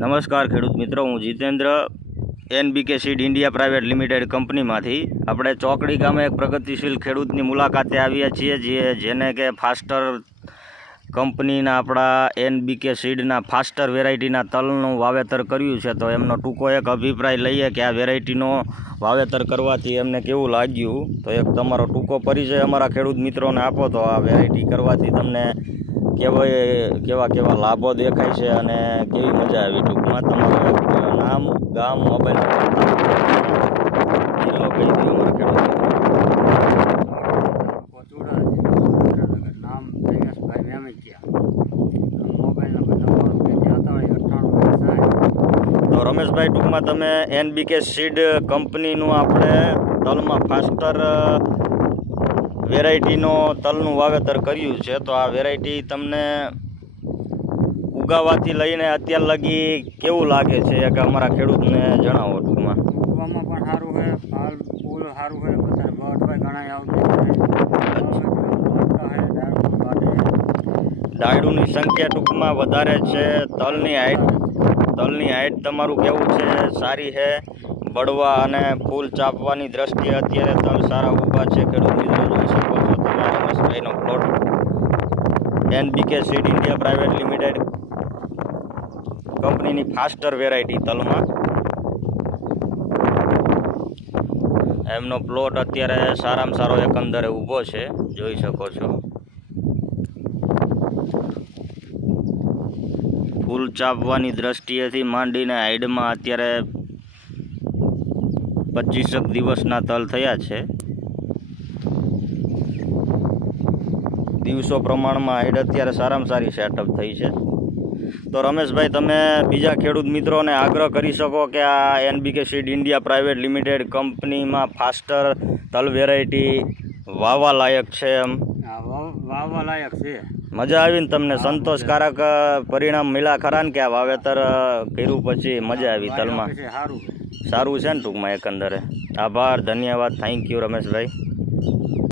નમસ્કાર ખેડૂત મિત્રો, હું Jitendra NBK seed India private limited કંપનીમાંથી આપણે ચોકડી ગામે એક પ્રગતિશીલ ખેડૂતની મુલાકાતે આવ્યા છીએ, જેને કે ફાસ્ટર કંપનીના આપણા NBK સીડના ફાસ્ટર વેરાયટીના તલનું વાવેતર કર્યું છે. તો એમનો ટૂંકો એક અભિપ્રાય લઈએ કે આ વેરાયટીનો વાવેતર કરવાથી એમને કેવું લાગ્યું. તો એક તમારો ટૂંકો પરિચય અમારા ખેડૂત મિત્રોને આપો તો આ વેરાયટી કરવાથી તમને કેવા કેવા લાભો દેખાય છે અને કેવી મજા આવી. ટૂંકમાં તમારું નામ, ગામ, મોબાઈલ નંબર કહી દો અમારા ખેડૂત. નામ રમેશભાઈ મેમચિયા, મોબાઈલ નંબર 98 તો રમેશભાઈ, ટૂંકમાં તમે NBK સીડ કંપનીનું આપણે તલમાં ફાસ્ટર વેરાયટીનો તલનું વાવેતર કર્યું છે. તો આ વેરાયટી તમને ઉગાવાથી લઈને અત્યાર લગી કેવું લાગે છે કે અમારા ખેડૂતને જણાવો. ટૂંકમાં ઉગવામાં પણ સારું છે, ફાલ ફૂલ સારું છે, બધા બળભાઈ ઘણા આવતું ડાળુની સંખ્યા ટૂંકમાં વધારે છે. તલની હાઈટ તમારું કેવું છે, સારી છે. બળવા અને ફૂલ ચાપવાની દ્રષ્ટિએ અત્યારે તલ સારા ઊભા છે. ખેડૂત મિત્રો જોઈ શકો છો તમે રમેશભાઈનો plot. NBK seed India private limited કંપનીની ફાસ્ટર વેરાયટી તલમાં એમનો પ્લોટ અત્યારે સારામાં સારો એકંદરે ઊભો છે, જોઈ શકો છો. ફૂલ ચાપવાની દ્રષ્ટિએથી માંડીને હાઈડમાં અત્યારે 25 દિવસના તલ થયા છે. દિવસો પ્રમાણમાં હાઈડ અત્યારે સારામાં સારી સેટઅપ થઈ છે. તો રમેશભાઈ, તમે બીજા ખેડૂત મિત્રોને આગ્રહ કરી શકો કે આ NBK seed India private limited કંપનીમાં ફાસ્ટર તલ વેરાયટી વાવવા લાયક છે. એમ વાવવા લાયક છે. મજા આવીને તમને સંતોષકારક પરિણામ મળ્યા ખરા ને કે આ વાવેતર કર્યું પછી મજા આવી તલમાં? સારું છે ને ટૂંકમાં એકંદરે. આભાર, ધન્યવાદ, થેન્ક યુ રમેશભાઈ.